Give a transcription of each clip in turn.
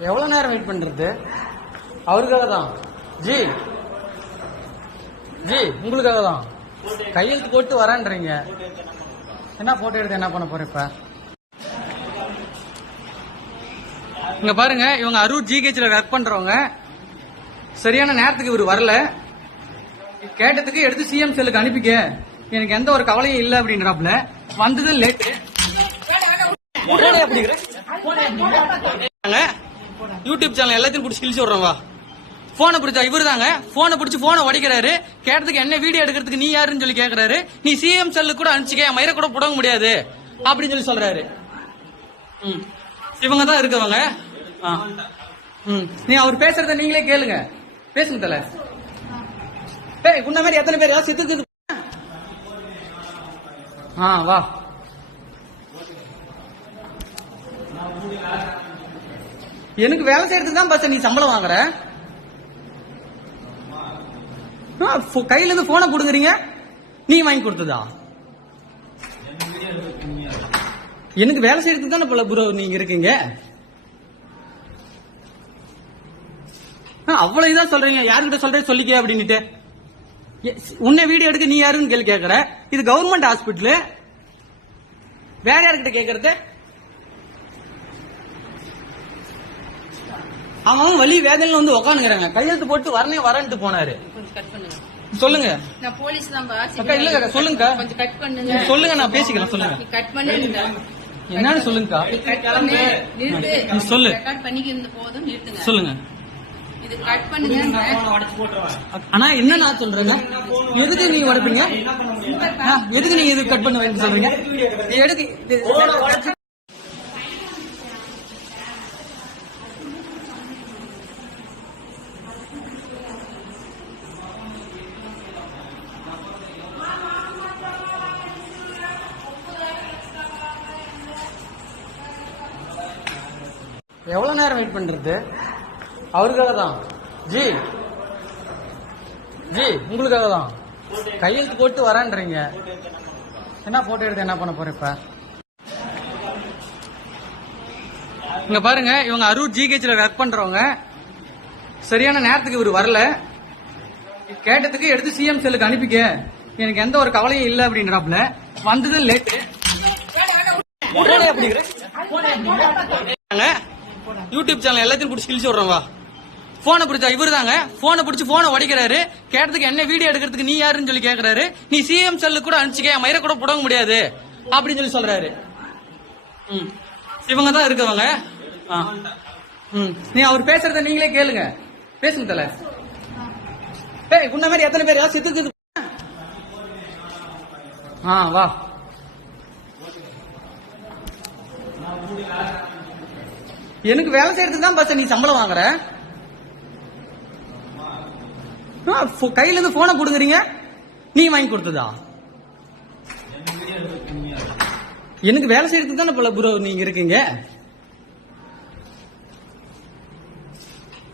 எவ்வளோ நேரம் வெயிட் பண்ணுறது அவருக்காக தான் ஜி. ஜி உங்களுக்காக தான் கையெழுத்து போட்டு வரேன்றீங்க. என்ன போட்டோ எடுத்து என்ன பண்ண போகிறேன் இப்போ? இங்க பாருங்க இவங்க அரூர் ஜிஹெச்ல ஒர்க் பண்றவங்க. சரியான நேரத்துக்கு இவர் வரல. கேட்டதுக்கு எடுத்து சிஎம் செல்லுக்கு அனுப்பிக்க. எனக்கு எந்த ஒரு கவலையும் இல்லை அப்படின்றாப்ல வந்தது லேட்டு யூடியூப் சேனல் எல்லாத்தையும் பிடிச்சி கிழிச்சு விடுறோம் வா. போனை பிடிச்சா இவர் தாங்க போனை பிடிச்சி போனை உடைக்கிறாரு. கேட்டதுக்கு என்ன வீடியோ எடுக்கிறதுக்கு நீ யாருன்னு சொல்லி கேட்கறாரு நீ சிஎம் செல்லு கூட அனுப்பிச்சிக்க என் மயிரை கூட புடங்க முடியாது. அப்படின்னு சொல்லி சொல்றாரு. ம். இவங்க தான் இருக்கவங்க ம். நீ அவர் பேசுறத நீங்களே கேளுங்க. பேசுங்க தல. ஏய் உன்ன மாதிரி எத்தனை பேர் யாரும் செத்து ஆ வா. எனக்கு வேலை செய்யறதுக்கு தான் பஸ் நீ சம்பளம் வாங்குற? ஆ, ஃபோ- கையில இருந்து போனை கொடுக்குறீங்க நீ வாங்கி கொடுத்ததா? எனக்கு வேலை செய்யறதுக்கு தானே போல ப்ரோ நீங்க இருக்கீங்க. ஆ, அவ்வளவு இதா சொல்றீங்க. யாருக்கிட்ட சொல்ற சொல்லிக்க அப்படின்னுட்டு. உன்னை வீடியோ எடுக்க நீ யாருன்னு கேள்வி கேக்குற இது கவர்மெண்ட் ஹாஸ்பிட்டல் வேற யாருக்கிட்ட கேக்குறது அவன் வலி வேதனையில வந்து உக்காந்துக்கிறாங்க. கையெழுத்து போட்டு வரனே வரன்ட்டு போனாரு. கொஞ்சம் கட் பண்ணுங்க. சொல்லுங்க. நான் போலீஸ் தான் அக்கா இல்லங்க சொல்லுங்க கொஞ்சம் கட் பண்ணுங்க. சொல்லுங்க நான் பேசிக்கிறேன் சொல்லுங்க. நீ கட் பண்ணுங்க என்னன்னு நீ சொல்லு. ரெக்கார்ட் பண்ணிக்கிறது போதும் நிறுத்துங்க. சொல்லுங்க. இது கட் பண்ணுங்க. ஆனா என்ன நான் சொல்றேங்க? எதுக்கு நீங்க உடைப்பீங்க? எதுக்கு நீங்க இது கட் பண்ண வேண்டிய சொல்றீங்க? எதுக்கு எவ்வளோ நேரம் வெயிட் பண்ணுறது அவருக்காக தான் ஜி. ஜி உங்களுக்காக தான் கையெழுத்து போட்டு வரேன்றீங்க. என்ன போட்டோ எடுத்து என்ன பண்ண போற இப்போ? இங்க பாருங்க இவங்க அரூர் ஜிஹெச்ல ஒர்க் பண்றவங்க. சரியான நேரத்துக்கு இவர் வரல. கேட்டதுக்கு எடுத்து சிஎம் செல்லுக்கு அனுப்பிக்க. எனக்கு எந்த ஒரு கவலையும் இல்லை அப்படின்றாப்ல வந்தது லேட்டு யூடியூப் சேனல் எல்லாத்தையும் பிடிச்சி கிழிச்சு விடுறோம் வா. போனை பிடிச்சா இவர் தாங்க போனை பிடிச்சி போனை உடைக்கிறாரு. கேட்டதுக்கு என்ன வீடியோ எடுக்கிறதுக்கு நீ யாருன்னு சொல்லி கேக்குறாரு. நீ சிஎம் செல்லு கூட அனுப்பிச்சுக்க என் மயிரை கூட புடங்க முடியாது. அப்படின்னு சொல்லி சொல்றாரு. ம். இவங்க தான் இருக்கவங்க. ஆ. ம். நீ அவர் பேசுறத நீங்களே கேளுங்க. பேசுங்க தல. ஏய் உன்ன மாதிரி எத்தனை பேர் யாராவது செத்து ஆ வா. எனக்கு வேலை செய்யறதுக்கு தான் பஸ் நீ சம்பளம் வாங்குற? ஆ, ஃபோ- கையில இருந்து போனை கொடுக்குறீங்க? நீ வாங்கி கொடுத்ததா? எனக்கு வேலை செய்யறதுக்கு தானே பல ப்ரோ நீங்க இருக்கீங்க?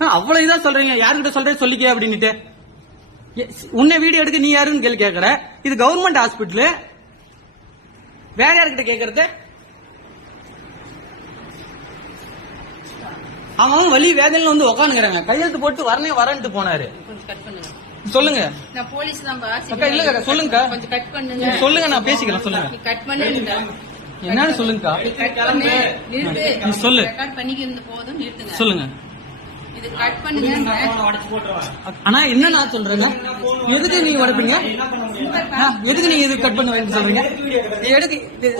ஆ, அவ்வளவு இதா சொல்றீங்க. யாருக்கிட்ட சொல்றேன் சொல்லிக்க அப்படின்னுட்டு. உன்னை வீடியோ எடுக்க நீ யாருன்னு கேள்வி கேட்கற? இது கவர்மெண்ட் ஹாஸ்பிட்டல் வேற யாருக்கிட்ட கேட்கறது? அவன் வலி வேதனையில வந்து உக்காந்துக்கிறாங்க. கையெழுத்து போட்டு வரனே வரன்ட்டு போனாரு. கொஞ்சம் கட் பண்ணுங்க. சொல்லுங்க. நான் போலீஸ் தான் பா அக்கா இல்லங்க சொல்லுங்க கொஞ்சம் கட் பண்ணுங்க. சொல்லுங்க நான் பேசிக்கிறேன் சொல்லுங்க. நீ கட் பண்ணுங்க. என்னன்னு நீ சொல்லு. ரெக்கார்ட் பண்ணிக்கிறது போதும் நிறுத்துங்க. சொல்லுங்க. இது கட் பண்ணுங்க. ஆனா என்ன நான் சொல்றேங்க? எதுக்கு நீங்க உடைப்பீங்க? எதுக்கு நீங்க இது கட் பண்ண வேண்டிய சொல்றீங்க? எதுக்கு இது-